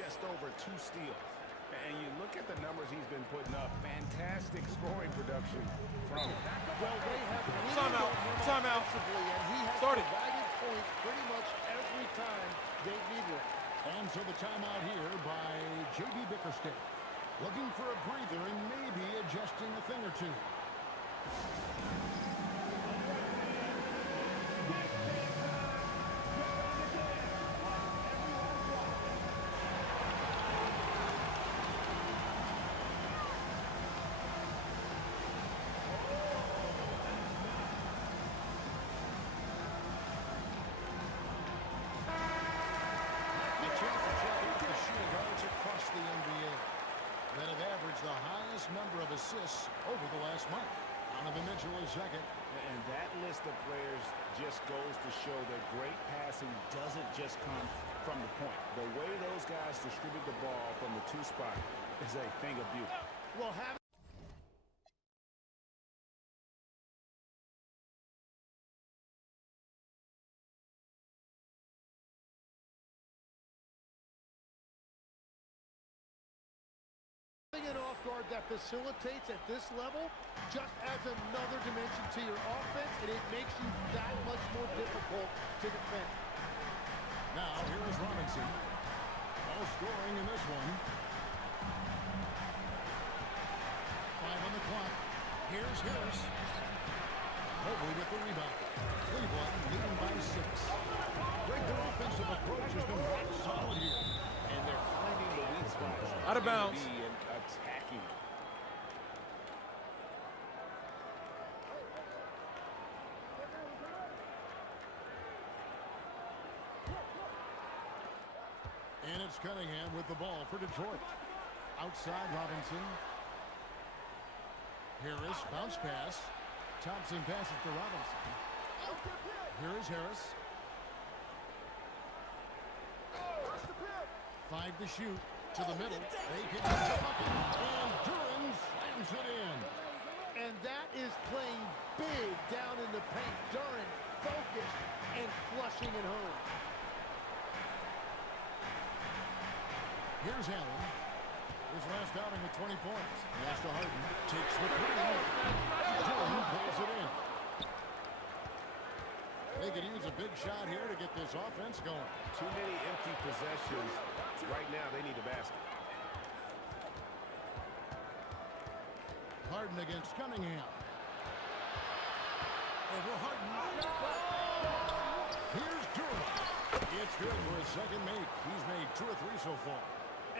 just over 2 steals. And you look at the numbers he's been putting up, fantastic scoring production from him. Well, they have timeout, timeout, and he has provided points pretty much every time they needed it. And so the timeout here by J.B. Bickerstaff. Looking for a breather and maybe adjusting a thing or two. The highest number of assists over the last month. Donovan Mitchell is second. And that list of players just goes to show that great passing doesn't just come from the point. The way those guys distribute the ball from the 2 spot is a thing of beauty. Well, an off guard that facilitates at this level just adds another dimension to your offense, and it makes you that much more difficult to defend. Now, here is Robinson. All scoring in this one. 5 on the clock. Here's Harris. Mobley with the rebound. Cleveland leading by 6. Great, their offensive approach has been rock solid here. And they're finding the weak spots. Out of bounds. Attacking it. And it's Cunningham with the ball for Detroit. Outside Robinson. Harris, bounce pass. Thompson passes to Robinson. Here is Harris. 5 to shoot. To the middle. They can get the bucket. And Duran slams it in. And that is playing big down in the paint. Duran focused and flushing it home. Here's Allen. His last outing with 20 points. Pass to Harden. Takes the 3. Duran pulls it in. They could use a big shot here to get this offense going. Too many empty possessions. Right now, they need a basket. Harden against Cunningham. Over Harden. Here's Duran. It's good for his second make. He's made 2 or 3 so far.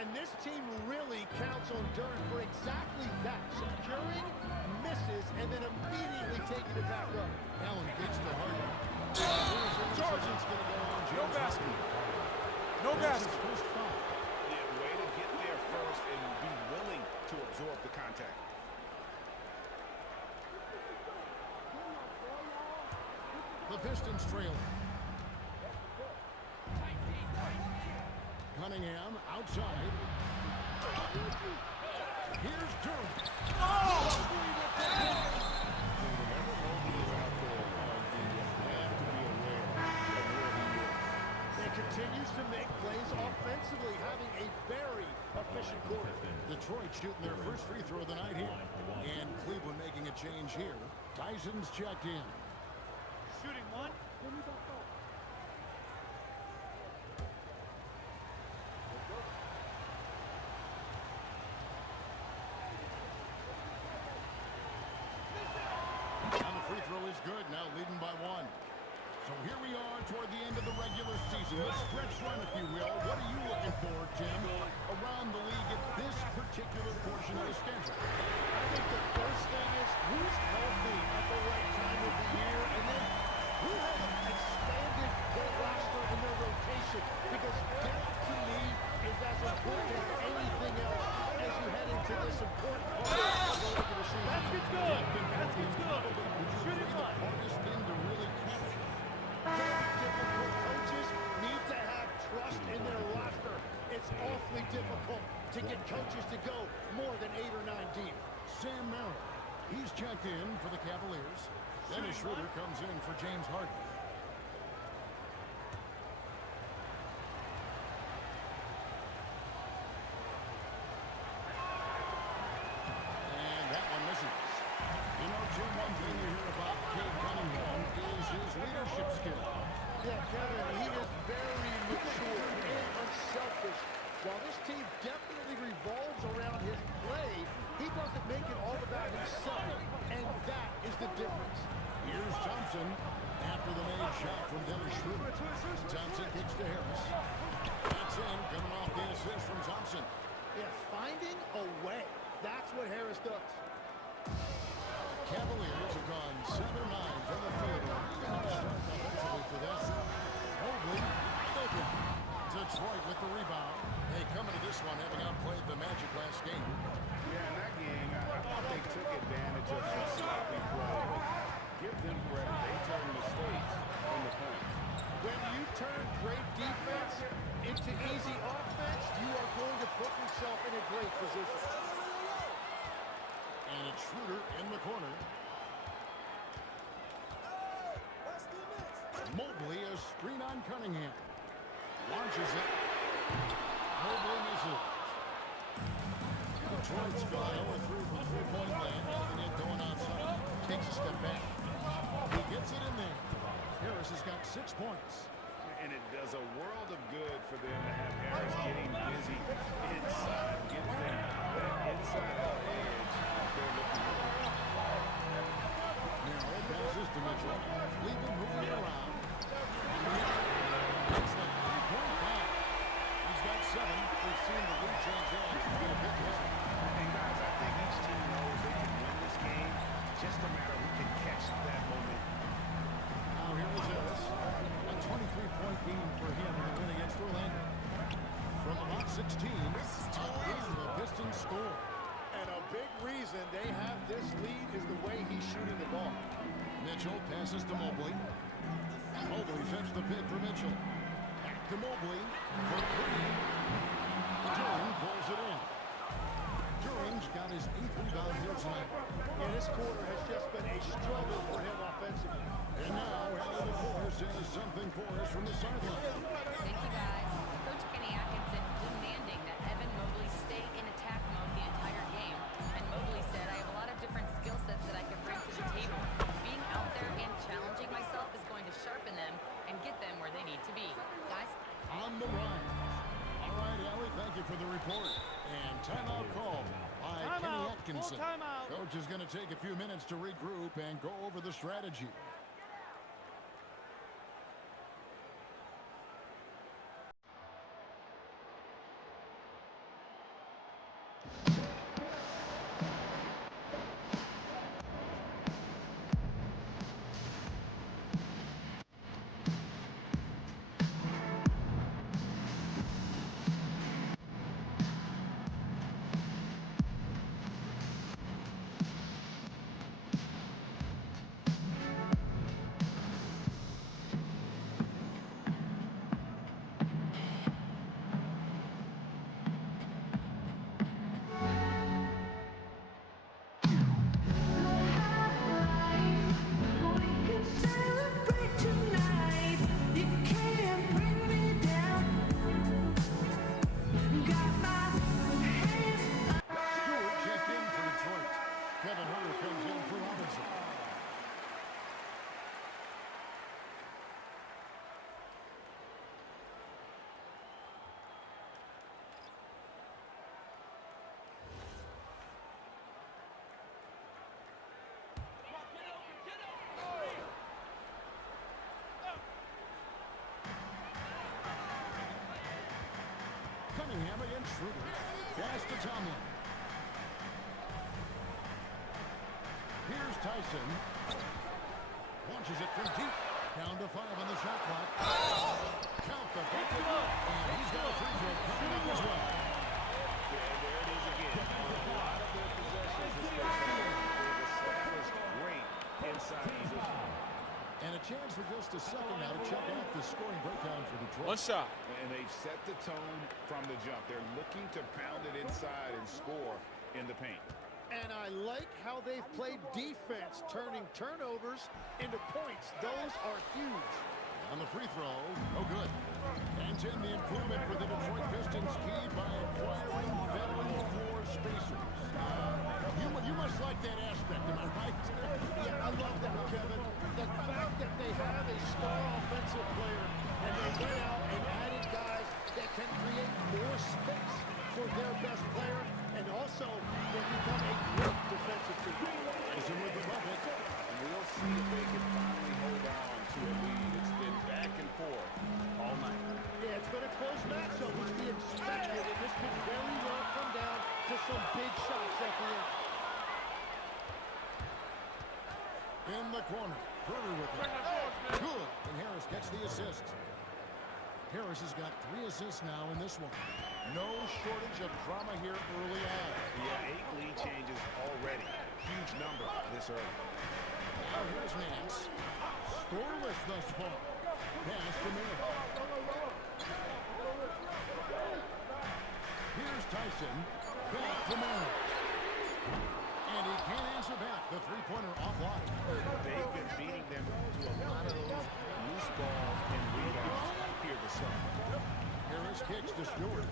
And this team really counts on Duran for exactly that. Securing, misses, and then immediately taking it back up. Allen gets to Harden. Charges. No basket. No basket. First foul. Yeah, way to get there first and be willing to absorb the contact. The Pistons trail. Cunningham outside. Here's Duran. Continues to make plays offensively, having a very efficient quarter. Detroit shooting their first free throw of the night here. And Cleveland making a change here. Tyson's checked in. Shooting 1. And the free throw is good, now leading by 1. So here we are toward the end of the regular season. The stretch run, if you will. What are you looking for, Jim, around the league at this particular portion of the schedule? I think the first thing is who's healthy at the right time of the year, and then who has expanded their roster and their rotation. Because depth, to me, is as important as anything else as you head into this important part of the regular season. Basket's good. Basket's good. Shoot it The hardest thing to really capture. Very difficult. Coaches need to have trust in their roster. It's awfully difficult to get coaches to go more than 8 or 9 deep. Sam Merrill, he's checked in for the Cavaliers. Dennis Schroeder comes in for James Harden. finding a way. That's what Harris does. Cavaliers have gone 7 or 9 from the field. Offensively for them. Mobley, open. Detroit with the rebound. They come into this one having outplayed the Magic last game. Yeah, in that game, I thought they took advantage of some sloppy play, but give them credit. They turned mistakes into points. When you turn great defense into easy offense, you are going to put yourself in a great position. And it's Schroeder in the corner. Mobley, a screen on Cunningham. Launches it. Mobley misses. Detroit's gone 0-3 from three-point land. Nothing yet going outside. Takes a step back. He gets it in there. Harris has got 6 points. And it does a world of good for them to have Harris getting busy inside, get them that inside out edge they're looking for. Now passes to Mitchell. Leaving moving around. It's the three-point back. He's got 7. We've seen the lead change hands and get a bit missing. And guys, I think each team knows they can win this game, just no matter who can catch that momentum. Now here is Harris. A 23-point game for him in the win against Orlando. From about 16, the Pistons score. And a big reason they have this lead is the way he's shooting the ball. Mitchell passes to Mobley. Mobley sets the pick for Mitchell. Back to Mobley for 3. Durant pulls it in. Durant's got his 8th rebound here tonight. And this quarter has just been a struggle for him offensively. And now, Allie LaForce has something for us from the sideline. Thank you, guys. Coach Kenny Atkinson demanding that Evan Mobley stay in attack mode the entire game. And Mobley said, I have a lot of different skill sets that I can bring to the table. Being out there and challenging myself is going to sharpen them and get them where they need to be. Guys? On the run. All right, Allie, thank you for the report. And timeout call by Kenny Atkinson. Full timeout. Coach is going to take a few minutes to regroup and go over the strategy. Cunningham against Schroeder. Pass to Tomlin. Here's Tyson. Launches it from deep. Down to 5 on the shot clock. Count the bucket. And he's got a free throw coming up as well. Yeah, there it is again. A lot of their possessions this first half, they've established great inside position. And a chance for just a second now to check out the scoring breakdown for Detroit. One shot. And they've set the tone from the jump. They're looking to pound it inside and score in the paint. And I like how they've played defense, turning turnovers into points. Those are huge. On the free throw, no good. And 10, the improvement for the Detroit Pistons keyed by acquiring veteran floor spacers. You must like that aspect, am I right? Yeah, I love that, Kevin. The fact that they have a star offensive player and they went out and added guys that can create more space for their best player and also they become a great defensive team. Tyson with the bucket. We'll see if they can finally hold on to a lead. It's been back and forth all night. Yeah, it's been a close matchup, which we expected, and this could very well come down to In the corner. Burner with it. Good. And Harris gets the assist. Harris has got 3 assists now in this one. No shortage of drama here early on. Yeah, 8 lead changes already. Huge number this early. Now here's Nance. Scoreless thus far. Pass to Miller. Here's Tyson. Back to Miller. And he can't answer back. The three-pointer offline. They've been beating them to a lot of those loose balls and rebounds here this summer. Harris kicks to Stewart.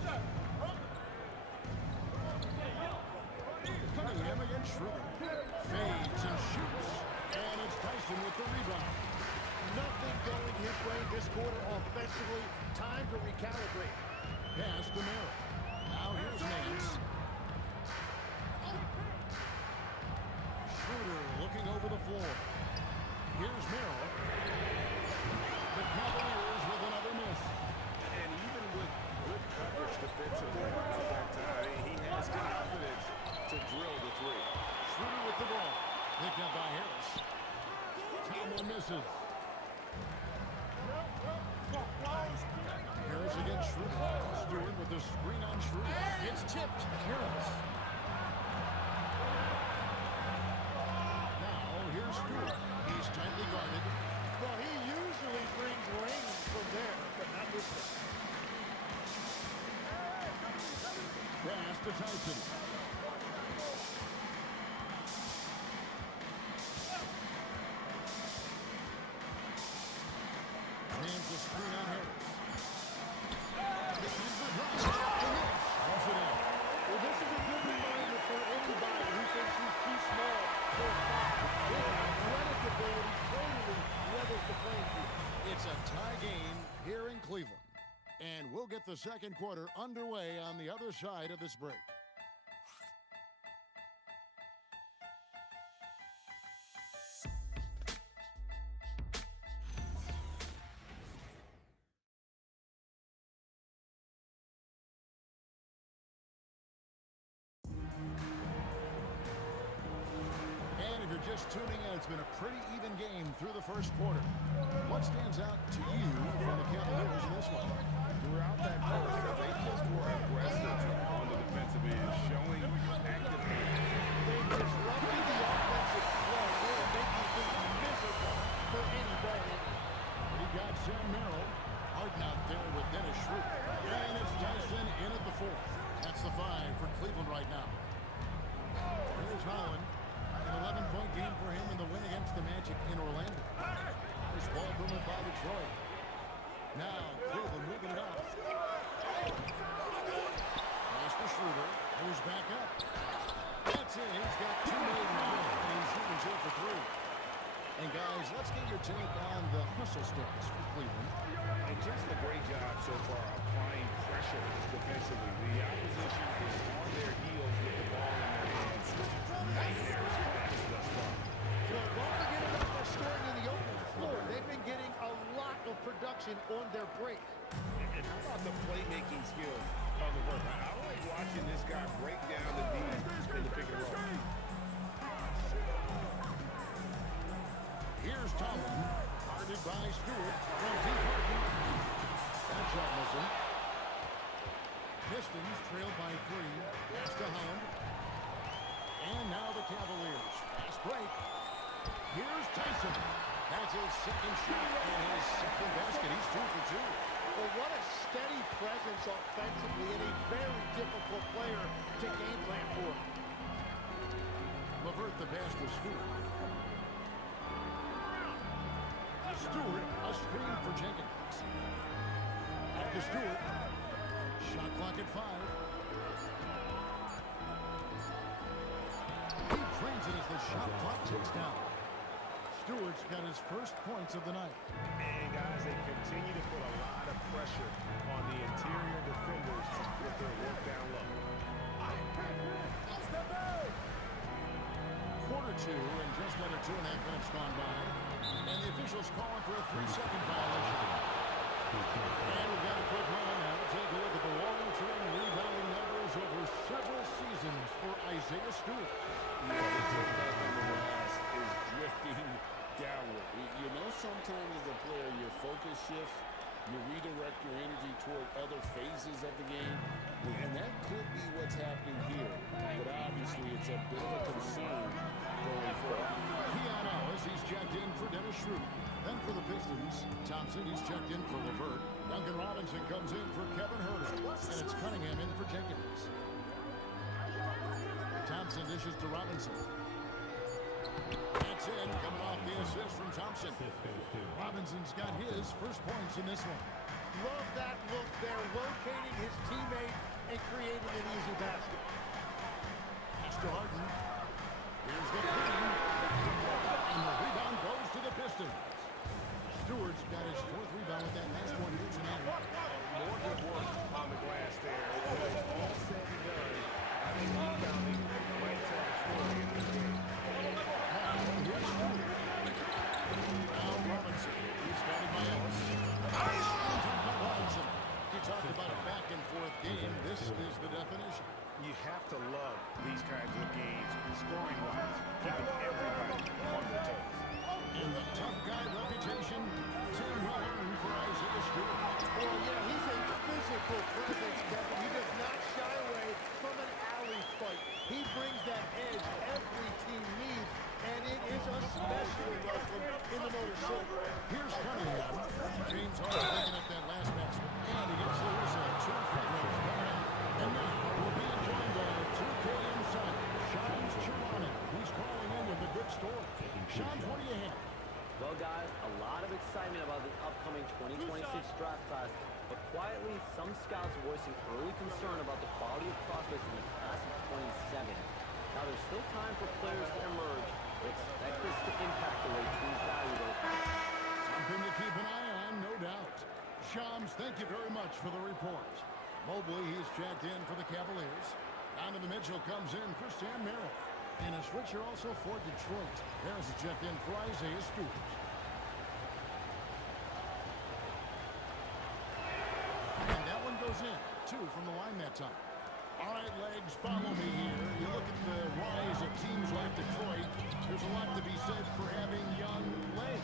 Cunningham against Schroeder. Fades and shoots. And it's Tyson with the rebound. Nothing going his way this quarter offensively. Time to recalibrate. Pass to Merrill. Now here's Nance. Schroeder looking over the floor. Here's Merrill. The Cavaliers with another miss. And even with good coverage defensively at that time, he has confidence to drill the three. Schroeder with the ball. Picked up by Harris. Tomlin misses. Harris against Schroeder. Stewart with the screen on Schroeder. It's tipped. Harris. Now here's Stewart. He's tightly guarded. Well, he usually brings range from there, but not this one. Pass to Tyson. Hands the screen on Harris. Defender drops. Calls it out. Well, this is a good reminder for anybody who thinks he's too small for a foul. His athletic ability totally levels the playing field. It's a tie game here in Cleveland. And we'll get the second quarter underway on the other side of this break. And if you're just tuning in, it's been a pretty even game through the first quarter. What stands out to you from the Cavaliers in this one? Throughout that first, they just were aggressive on the defensive end, showing active hands. They disrupted the offensive flow. They were making things miserable for any ball. We got Sam Merrill. Harden out there with Dennis Schroeder. And it's Tyson in at the 4. That's the 5 for Cleveland right now. Here's Holland. An 11-point game for him in the win against the Magic in Orlando. First ball movement by Detroit. Now Cleveland moving it up. Pass to Schroeder. Who's back up. That's it. He's got 2 made now. And he's shooting 2 for 3. And guys, let's get your take on the hustle stats for Cleveland. And just a great job so far applying pressure defensively. The opposition is on their heels with the ball in their hands. Nightmares collapse thus far. Well, don't forget about their scoring in the open floor. They've been getting a lot of production on their break. And how about the playmaking skills of the Verb? I like watching this guy break down the D in the pick and roll. Here's Tomlin. Guarded by Stewart from deep Harden. That shot missing. Pistons trailed by 3. Pass to Holland. And now the Cavaliers. Fast break. Here's Tyson. That's his second shot and his second basket. He's 2 for 2. Well, what a steady presence offensively and a very difficult player to game plan for. LeVert the pass to Stewart. Stewart, a screen for Jenkins. Back to Stewart. Shot clock at 5. He drains it as the shot clock ticks down. Stewart's got his first points of the night. And guys, they continue to put a lot of pressure on the interior defenders with their work down low. Quarter 2 and just under 2.5 minutes gone by. And the officials calling for a 3-second violation. And we've got a quick moment now to take a look at the long-term rebounding numbers over several seasons for Isaiah Stewart. Yeah, the is drifting shifts, you redirect your energy toward other phases of the game, and that could be what's happening here. But obviously, it's a bit of a concern going forward. Keon Ellis, he's checked in for Dennis Schroeder. Then for the Pistons, Thompson, he's checked in for Levert. Duncan Robinson comes in for Kevin Huerter. And it's Cunningham in for Jenkins. Thompson dishes to Robinson. That's in, coming off the assist from Thompson. Robinson's got his first points in this one. Love that look there, locating his teammate and creating an easy basket. Pass to Harden. Here's the three. And the rebound goes to the Pistons. Stewart's got his fourth rebound with that last one here tonight. More good work on the glass there. When it's all said and done, I think rebounding might tell the story in this game. Here's Stewart. Now Robinson. He's guarded by Ellis. Robinson. You talked about a back-and-forth game. This is the definition. You have to love these kinds of games, scoring-wise, keeping everybody on their toes. And the tough guy reputation, Tim will earn for Isaiah Stewart. Well, yeah, he's a physical presence, Kevin. He does not shy away from an alley fight. He brings that edge every team needs, and it is especially welcome in the Motor City. Here's Cunningham. James Harden picking up that last basket. And he gets the whistle. 2 free throws coming out. And now we're being joined by 2K insider, Shams Charania, who's calling in with a good story. Shams, what do you have? Well, guys, a lot of excitement about the upcoming 2026 draft class, but quietly, some scouts voicing early concern about the quality of prospects in the class of 27. Now, there's still time for players to emerge, but expect this to impact the way teams value those players. Something to keep an eye on, no doubt. Shams, thank you very much for the report. Mobley, he's checked in for the Cavaliers. Donovan Mitchell comes in for Sam Merrill. And a switcher also for Detroit. Harris is checked in for Isaiah Stewart. And that one goes in. 2 from the line that time. All right, legs, follow me here. You look at the rise of teams like Detroit. There's a lot to be said for having young legs.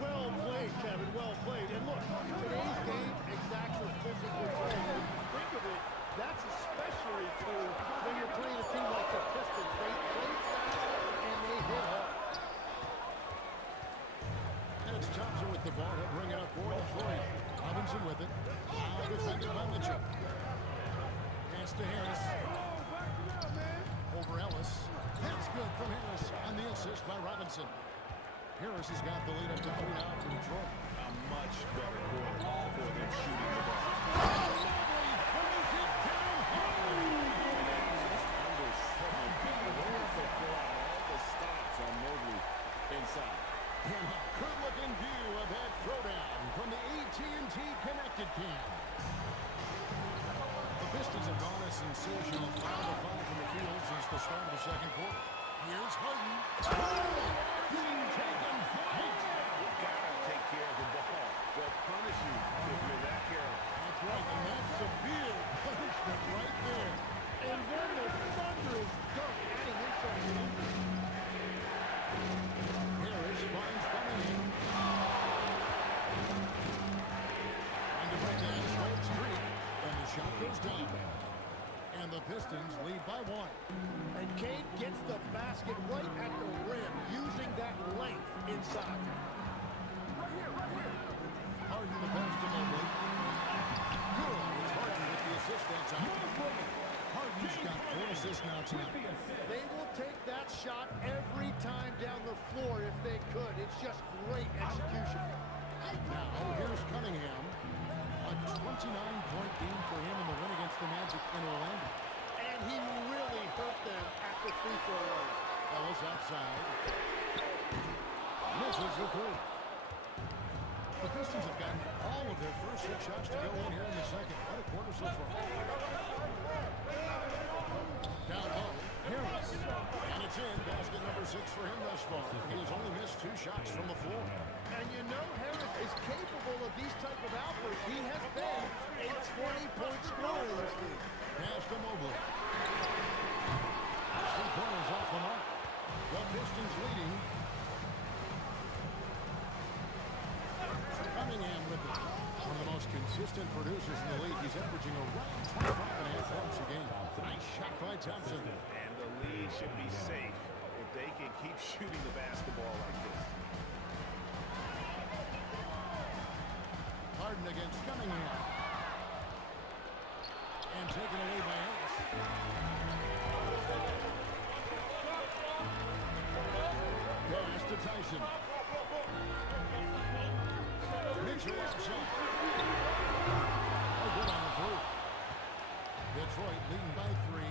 Well played, Kevin, well played. And look, today's game exacts a physical play. If you think of it, that's especially true when you're playing a team like the Pistons. They play fast and they hit hard. And it's Thompson with the ball. He'll bring it up for Detroit. Robinson with it. Now defended by Mitchell. Pass to Harris. Over Ellis. That's good from Harris on the assist by Robinson. Harris has got the lead up to 3 now for Detroit. A much better quarter for them shooting the ball. Inside. And a good-looking view of that throwdown from the AT&T Connected Cam. The Pistons have gone a sensational 5-5 from the field since the start of the second quarter. Here's Harden. Being taken flight. You gotta take care of the ball. They'll punish you if you're that careless. That's right, and that's severe punishment right there. And then the thunderous dunk adding inside the number. Harris finds Cunningham. Trying to break down his cold streak. And the shot goes down. And the Pistons lead by 1. And Cade gets the basket right at the rim, using that length inside. Harden the pass to Mobley. Good. It's Harden with the assist that time. Harden's got 4 assists now tonight. They will take that shot every time down the floor if they could. It's just great execution. Now, here's Cunningham. A 29-point game for him in the win against the Magic in Orlando. And he really hurt them at the free throw line. Ellis outside. Misses the 3. The Pistons have gotten all of their first 6 shots to go in here in the second. What a quarter so far. Down low, Harris. And it's in. Basket number 6 for him thus far. He has only missed 2 shots from the floor. And you know Harris is capable of these type of outbursts. He has been a 20-point scorer in this league. Pass to Mobley. 3 pointers off the mark. The Pistons leading. consistent producers in the league. He's averaging around 25.5 points a game. Nice shot by Thompson. And the lead should be safe if they can keep shooting the basketball like this. Harden against Cunningham. And taken away by Ellis. Pass to Tyson. Mitchell outside. Oh, good on the through. Detroit leading by 3.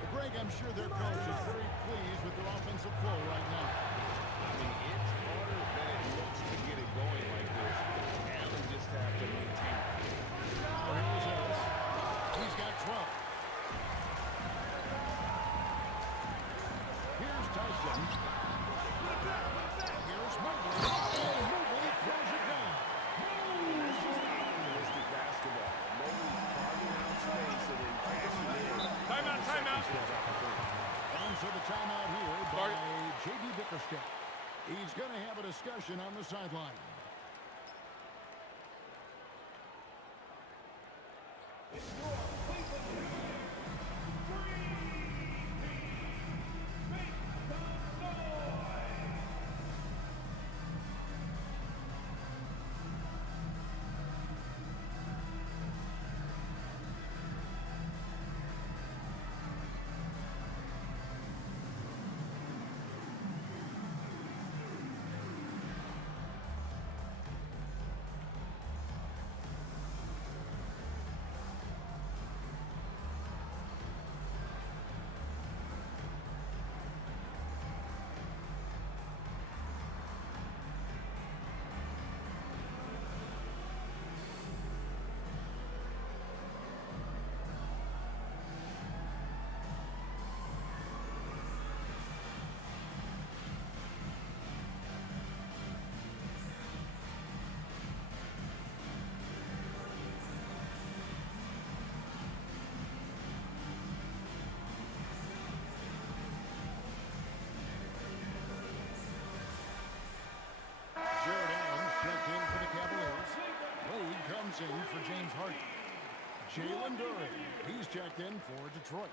But Greg, I'm sure their coach is very pleased with their offensive flow right now. I mean, it's harder than it looks to get it going like this. Now they just have to maintain it. Now here's Ellis. He's got 12. Here's Tyson. Here's Mobley. And Mobley throws it down. This is optimistic basketball. Mobley carving out space and then cashing in. Timeout, timeout. And so the timeout here by J.D. Bickerstaff. He's going to have a discussion on the sideline. In for James Harden. Jalen Duren, he's checked in for Detroit.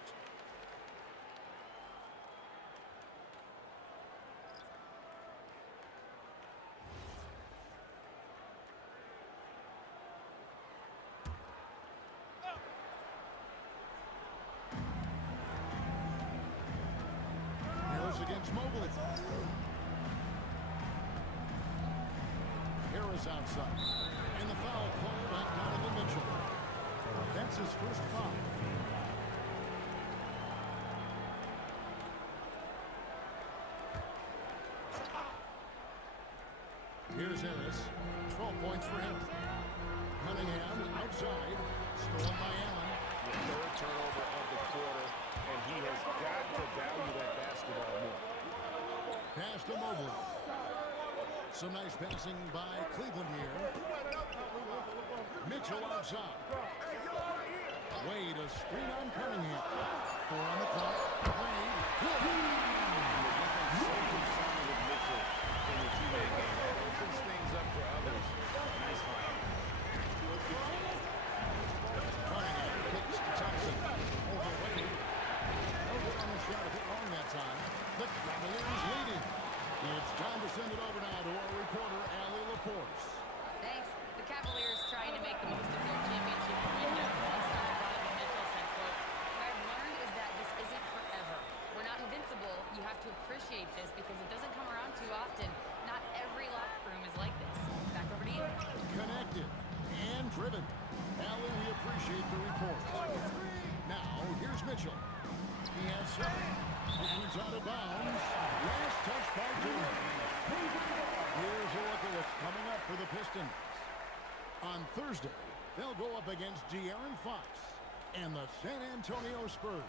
Harris against Mobley. Harris outside. And the foul called on Donovan Mitchell. That's his first foul. Here's Harris. 12 points for him. Cunningham outside. Stolen by Allen. The third turnover of the quarter, and he has got to value that basketball more. Pass to Mobley. Some nice passing by Cleveland here. Mitchell outside. Wade a screen on Cunningham. 4 on the clock. Wade. The defense so concerned with Mitchell in the two-man game. That opens things up for others. Nice fight. Cunningham kicks to Thompson. Over Wade. No good on the shot. A bit long that time. The Cavaliers leading. It's time to send it over now to our reporter, Allie LaForce. Thanks. The Cavaliers trying to make the most of their championship window. That's how Donovan Mitchell said, quote, "What I've learned is that this isn't forever. We're not invincible. You have to appreciate this because it doesn't come around too often. Not every locker room is like this." Back over to you. Connected and driven. Allie, we appreciate the report. Now, here's Mitchell. He has 7. And he's out of bounds. Last touch by Duren. Here's a look at what's coming up for the Pistons. On Thursday, they'll go up against De'Aaron Fox and the San Antonio Spurs.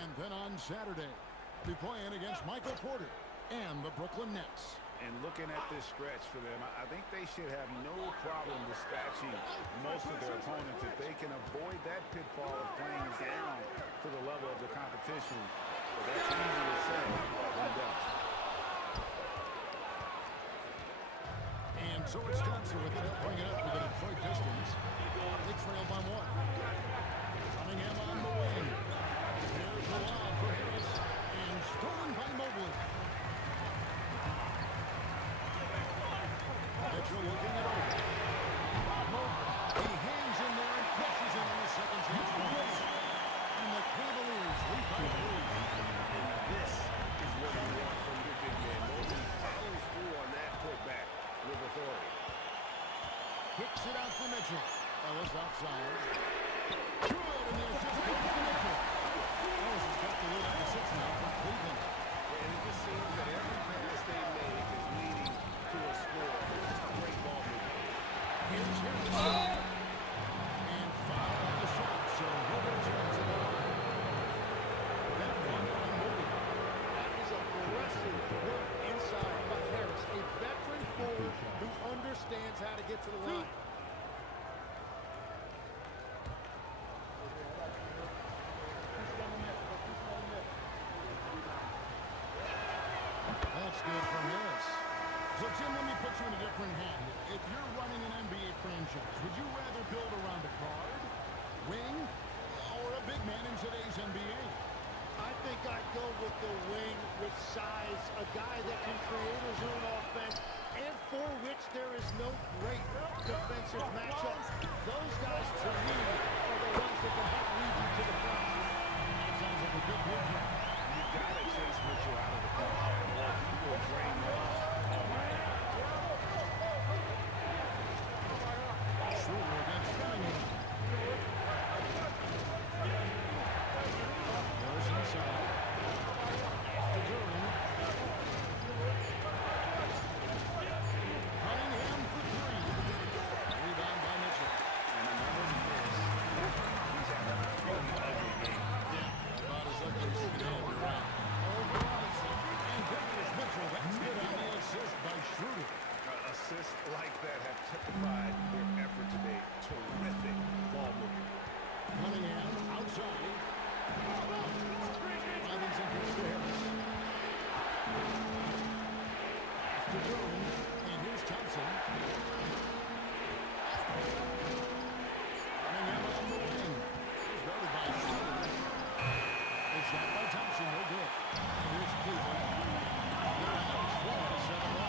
And then on Saturday, they'll be playing against Michael Porter and the Brooklyn Nets. And looking at this stretch for them, I think they should have no problem dispatching most of their opponents if they can avoid that pitfall of playing down to the level of the competition. But that's easier said than done. And And so it's Thompson with it. He'll bring it up for the Detroit Pistons. They trail by 1. Cunningham on the wing. There's the lob for Harris. And stolen by Mobley. Mitchell looking it over. Mobley. He hangs in there and crushes it on the second chance points. And the Cavaliers lead by 3. This is what you want from your big man. Mobley follows through on that putback with authority. Kicks it out for Mitchell. Ellis outside. Good, and there's just goes to Mitchell. Ellis has got the lead up to 6 now for Cleveland. And it just seems that every pass they make is leading to a score. Great ball movement. Here's Harris. And foul on the shot, so he'll get a chance at the line. That one by Mobley. That is aggressive work inside by Harris, a veteran forward who understands how to get to the line. That's good from Harris. So, Jim, let me put you in a different hand. If you're running an NBA franchise, would you rather build around a guard, wing, or a big man in today's NBA? I think I'd go with the wing with size, a guy that can create his own offense, and for which there is no great defensive matchup. Those guys, to me, are the ones that can help lead you to the process. That sounds like a good blueprint. You gotta chase Mitchell out of the park, or he will drain those all night. Schroeder against Cunningham. Harris inside. To Durham. Cunningham for 3. Rebound by Mitchell. And another miss. He's having a really ugly game. Yeah, about as ugly as you can have. You're right. Over Robinson. And there's Mitchell. That's good on the assist by Schroeder. Assists like that have typified their effort today. Terrific ball movement. Cunningham outside. Robinson kicks to Harris. To Durham. And here's Thompson. Cunningham on the wing. He's guarded by Schroeder. A shot by Thompson, no good. And here's Cleveland. They're out 12-7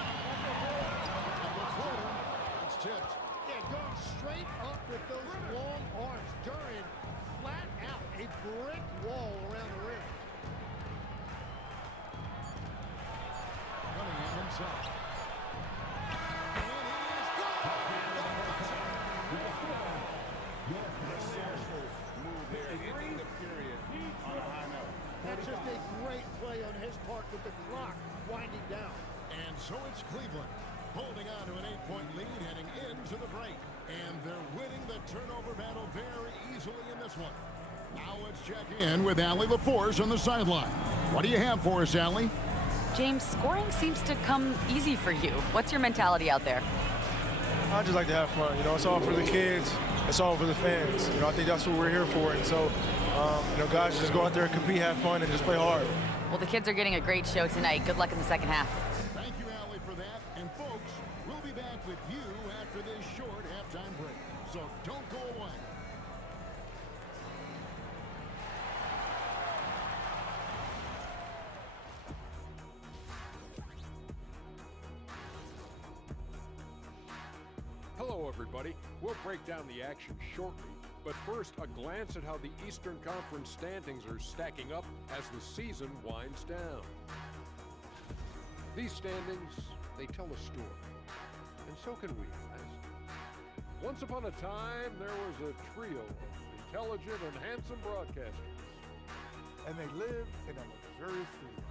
And the floater, it's tipped. Yeah, going straight up with those long arms. Duran flat out, a brick wall around the rim. Cunningham himself. Resourceful move there, ending the period on a high note. That's just a great play on his part with the clock winding down. And so it's Cleveland holding on to an 8-point lead heading into the break. And they're winning the turnover battle very easily in this one. Now let's check in with Allie LaForce on the sideline. What do you have for us, Allie? James, scoring seems to come easy for you. What's your mentality out there? I just like to have fun. You know, it's all for the kids. It's all for the fans. You know, I think that's what we're here for. And so, you know, guys, just go out there and compete, have fun, and just play hard. Well, the kids are getting a great show tonight. Good luck in the second half. Thank you, Allie, for that. And folks, we'll be back with you after this short halftime break. So don't go away. Hello, everybody. We'll break down the action shortly, but first, a glance at how the Eastern Conference standings are stacking up as the season winds down. These standings, they tell a story, and so can we, guys. Once upon a time, there was a trio of intelligent and handsome broadcasters. And they lived in a luxurious studio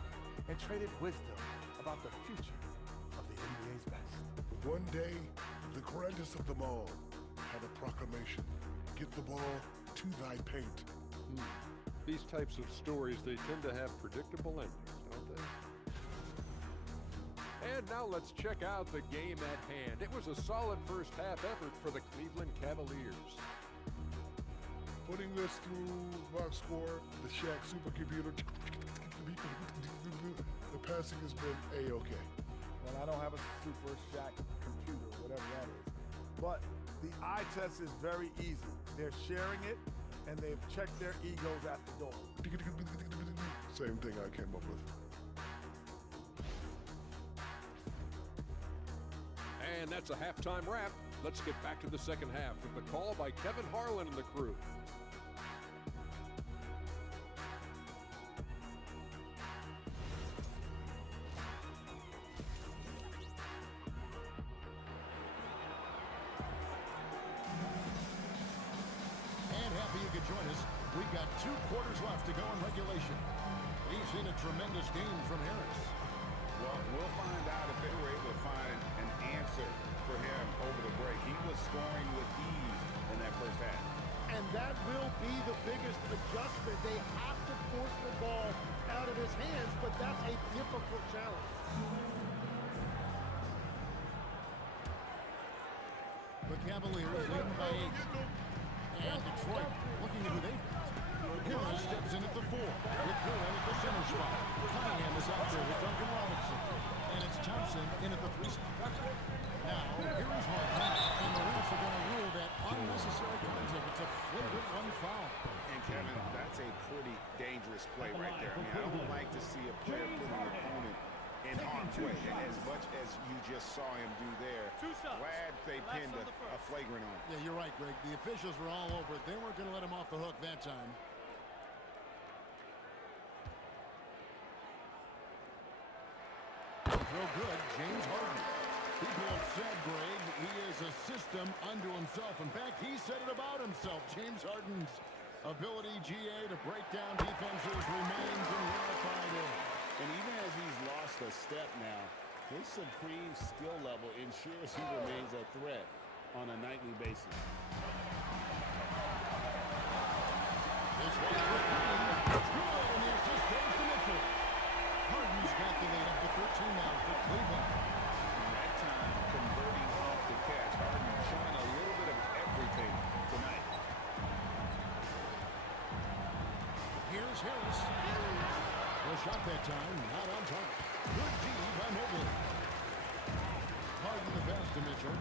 and traded wisdom about the future of the NBA's best. One day, the grandest of them all had a proclamation. Get the ball to thy paint. These types of stories, they tend to have predictable endings, don't they? And now let's check out the game at hand. It was a solid first half effort for the Cleveland Cavaliers. Putting this through box score, the Shaq supercomputer, the passing has been A-OK. Well, I don't have a super Shaq computer, whatever whatever that is. But the eye test is very easy. They're sharing it, and they've checked their egos at the door. Same thing I came up with. And that's a halftime wrap. Let's get back to the second half with the call by Kevin Harlan and the crew. You could join us. We've got 2 quarters left to go in regulation. He's in a tremendous game from Harris. Well, we'll find out if they were able to find an answer for him over the break. He was scoring with ease in that first half. And that will be the biggest adjustment. They have to force the ball out of his hands, but that's a difficult challenge. The Cavaliers leading by 8. And Detroit looking at who they've got. Harris steps in at the 4 with Durant at the center spot. Cunningham is out there with Duncan Robinson. And it's Thompson in at the 3 spot. Now, here is Harden. And the refs are going to rule that unnecessary contact. It's a flagrant 1 foul. And Kevin, that's a pretty dangerous play right there. I mean, I don't like to see a player put an opponent in harm's way, as much as you just saw him do there. Glad they pinned a flagrant on. Yeah, you're right, Greg. The officials were all over it. They weren't going to let him off the hook that time. Throw good, James Harden. People have said, Greg, he is a system unto himself. In fact, he said it about himself. James Harden's ability, GA, to break down defenses remains in rarefied air. And even as he's lost a step now, his supreme skill level ensures he remains a threat on a nightly basis. This one for 3. It's good, and the assist goes to Mitchell. Harden's got the lead up to 13 now for Cleveland. And that time, converting off the catch, Harden showing a little bit of everything tonight. Here's Harris. A shot that time, not on target. Good D by Mobley. Harden the pass to Mitchell.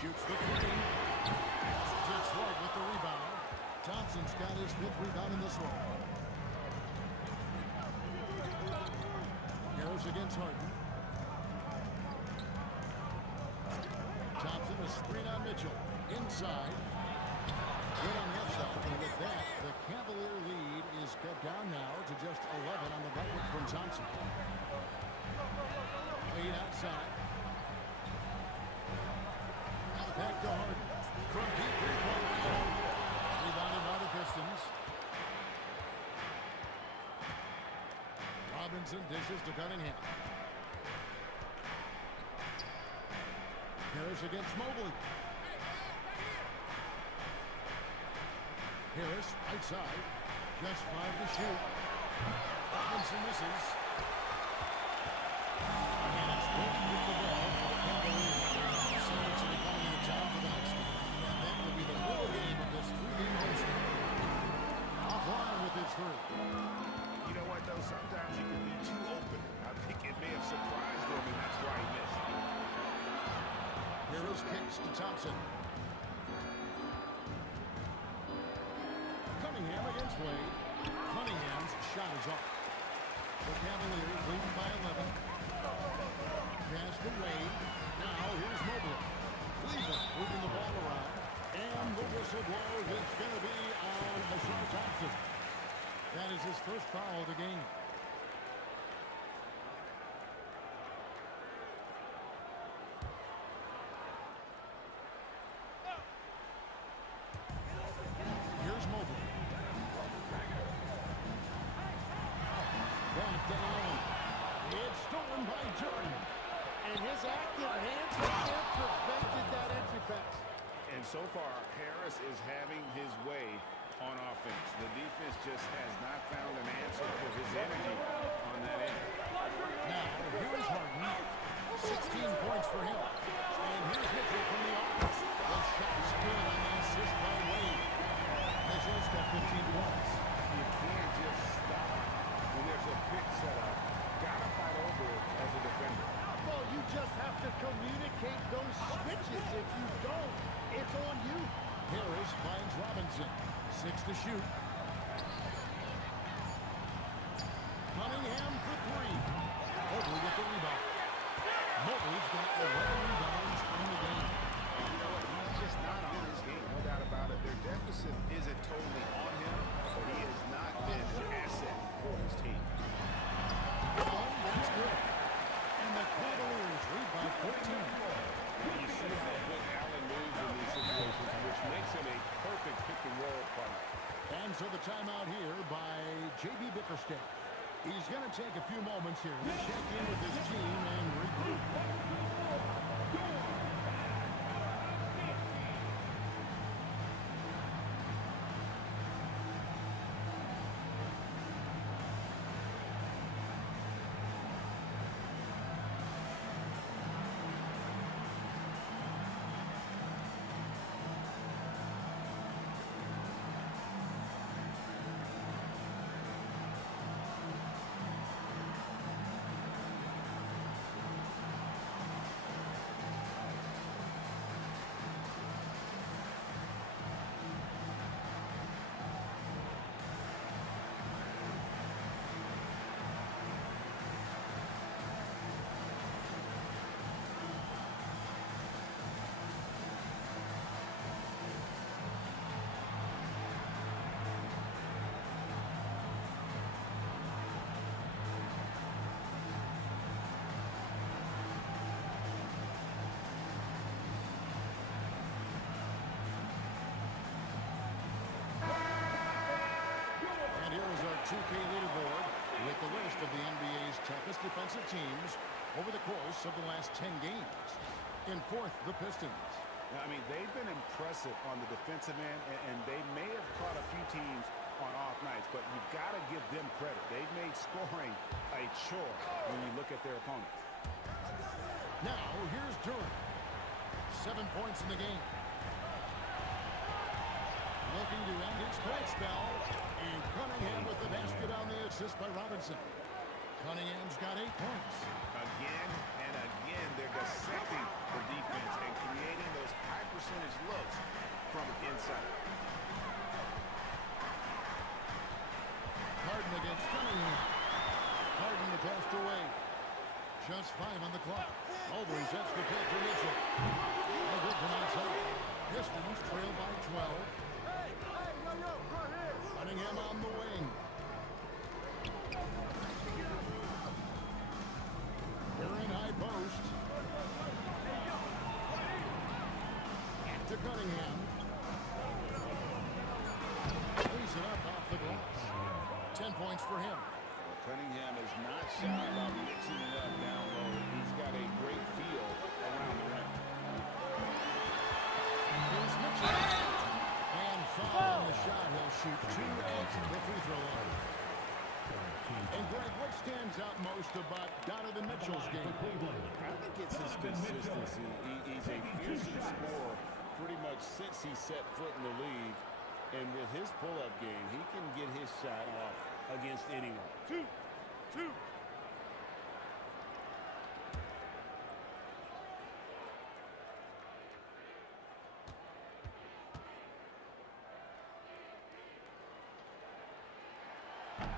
Shoots the 3. Detroit with the rebound. Thompson's got his 5th rebound in this one. Harris against Harden. Thompson, a screen on Mitchell. Inside. Good on the outside. And with that, the Cavalier lead is cut down now to just 11 on the bucket from Thompson. Lead outside. Back to Harden. From deep three-point line. Rebounded by the Pistons. Robinson dishes to Cunningham. Harris against Mobley. Harris, right side. Just 5 to shoot. Robinson misses. And it's Willie with the ball for the Cavaliers. Celtics will be coming into town for the next game. And that will be the middle game of this 3-game homestand. Offline with his 3. You know what, though? Sometimes you can be too open. I think it may have surprised him, and that's why he missed. Harris kicks to Thompson. Cunningham against Wade. Cunningham's shot is off. The Cavaliers leading by 11. Pass to Wade. Now here's Mobley. Cleveland moving the ball around. And the whistle blows. It's going to be on Ashar Thompson. That is his first foul of the game. Here's Mobley. Back to Allen. It's stolen by Jordan. And his active hands have prevented that entry pass. And so far, Harris is having his way on offense. The defense just has not found an answer for his energy on that end. Now, here's Harden. 16 points for him. And here's Mitchell from the offense. The shot's good on the assist by Wade. Mitchell's got 15 points. You can't just stop when there's a pick set up. Gotta fight over it as a defender. Well, you just catches. If you don't, it's on you. Harris finds Robinson. 6 to shoot. Cunningham for 3. Mobley with the rebound. Mobley's got 11 rebounds in the game. You know what? He's just not on his game, no doubt about it. Their deficit isn't totally on him, but he has not been an asset for his team. That's good. And the Cavaliers lead by 14. You see how good Allen moves in these situations, which makes him a perfect pick-and-roll partner. And so the timeout here by J.B. Bickerstaff. He's going to take a few moments here to check in with his team and regroup. And here is our 2K leaderboard with the list of the NBA's toughest defensive teams over the course of the last 10 games. In fourth, the Pistons. I mean, they've been impressive on the defensive end, and they may have caught a few teams on off nights, but you've got to give them credit. They've made scoring a chore when you look at their opponents. Now, here's Durant. 7 points in the game. Looking to end his cold spell. And Cunningham with the basket on the assist by Robinson. Cunningham's got 8 points. Again and again, they're dissecting the defense and creating those high percentage looks from inside. Harden against Cunningham. Harden the pass away. Just 5 on the clock. Mobley sets the pick for Mitchell. No good from outside. Pistons trail by 12. Cunningham on the wing. They're in high post. To Cunningham. Lays it up off the glass. 10 points for him. Cunningham is not shy about mixing it up down low. He's got a great feel around the rim. Here's Mitchell. And foul on the shot. He'll shoot 2 at the free throw line. And Greg, what stands out most about Donovan Mitchell's game? I think it's his consistency. He's a fearsome scorer pretty much since he set foot in the league. And with his pull-up game, he can get his shot off against anyone. Two.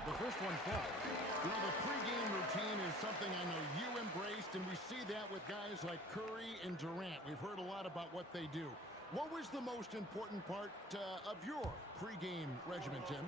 The first one falls. You know, the pregame routine is something I know you embraced, and we see that with guys like Curry and Durant. We've heard a lot about what they do. What was the most important part of your pregame regimen, Tim?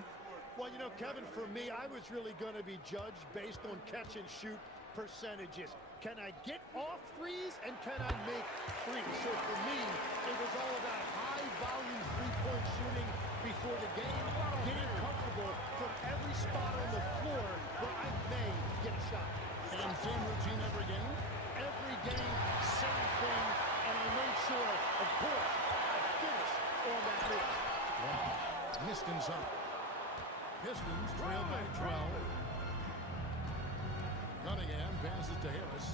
Well, you know, Kevin, for me, I was really going to be judged based on catch and shoot percentages. Can I get off threes and can I make threes? So for me, it was all about high-volume three-point shooting before the game, getting comfortable from every spot on the floor where I may get a shot. And same routine every game? Every game, same thing, and I made sure, of course, I finished on that list. Wow. Missed inside. Pistons trail by 12. Cunningham passes to Harris.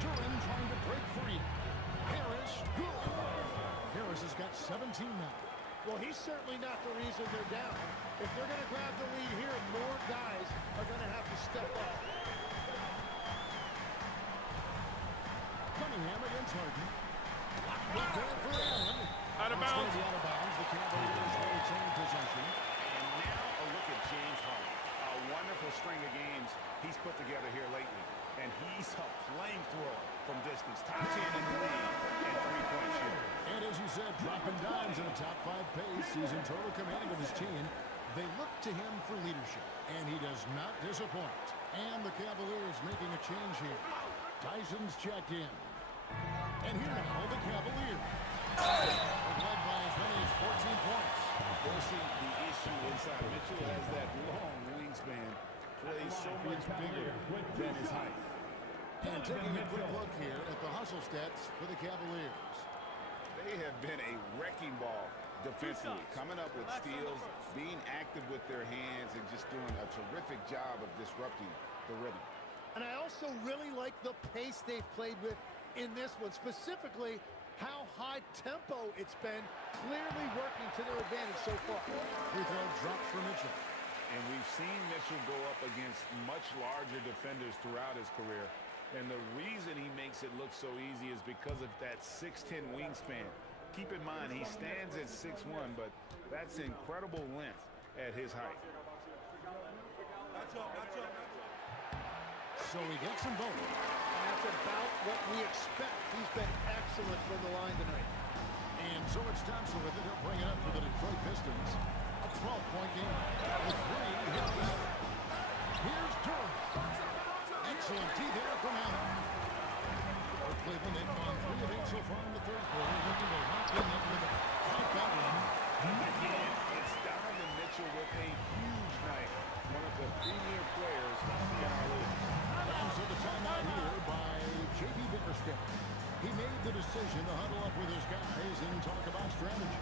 Durant trying to break free. Harris, good. Harris has got 17 now. Well, he's certainly not the reason they're down. If they're going to grab the lead here, more guys are going to have to step up. put together here lately. And he's a flamethrower from distance. Top 10 in the league and three-point shooter. And as you said, dropping dimes at a top 5 pace. He's in total command of his team. They look to him for leadership, and he does not disappoint. And the Cavaliers making a change here. Tyson's checked in. And here now, the Cavaliers. Led by as many as 14 points. Forcing the issue inside. Mitchell has that long wingspan. Plays so much bigger than his height. And taking a quick look here at the hustle stats for the Cavaliers. They have been a wrecking ball defensively, coming up with steals, being active with their hands, and just doing a terrific job of disrupting the rhythm. And I also really like the pace they've played with in this one, specifically how high tempo it's been, clearly working to their advantage so far. Free throw drops for Mitchell. And we've seen Mitchell go up against much larger defenders throughout his career. And the reason he makes it look so easy is because of that 6'10" wingspan. Keep in mind, he stands at 6'1", but that's incredible length at his height. So he gets them both. And that's about what we expect. He's been excellent from the line tonight. And so it's Thompson with it. He'll bring it up for the Detroit Pistons. A 12-point game. With 3 hit out. Here's Durham. Excellent D there from Allen. For Cleveland, they've gone 3 of 8 so far in the third quarter. Looking to lock in that with a fight that one. Again, it's Donovan Mitchell with a huge night. One of the premier players in our league. And so the timeout here by J.B. Bickerstaff. He made the decision to huddle up with his guys and talk about strategy.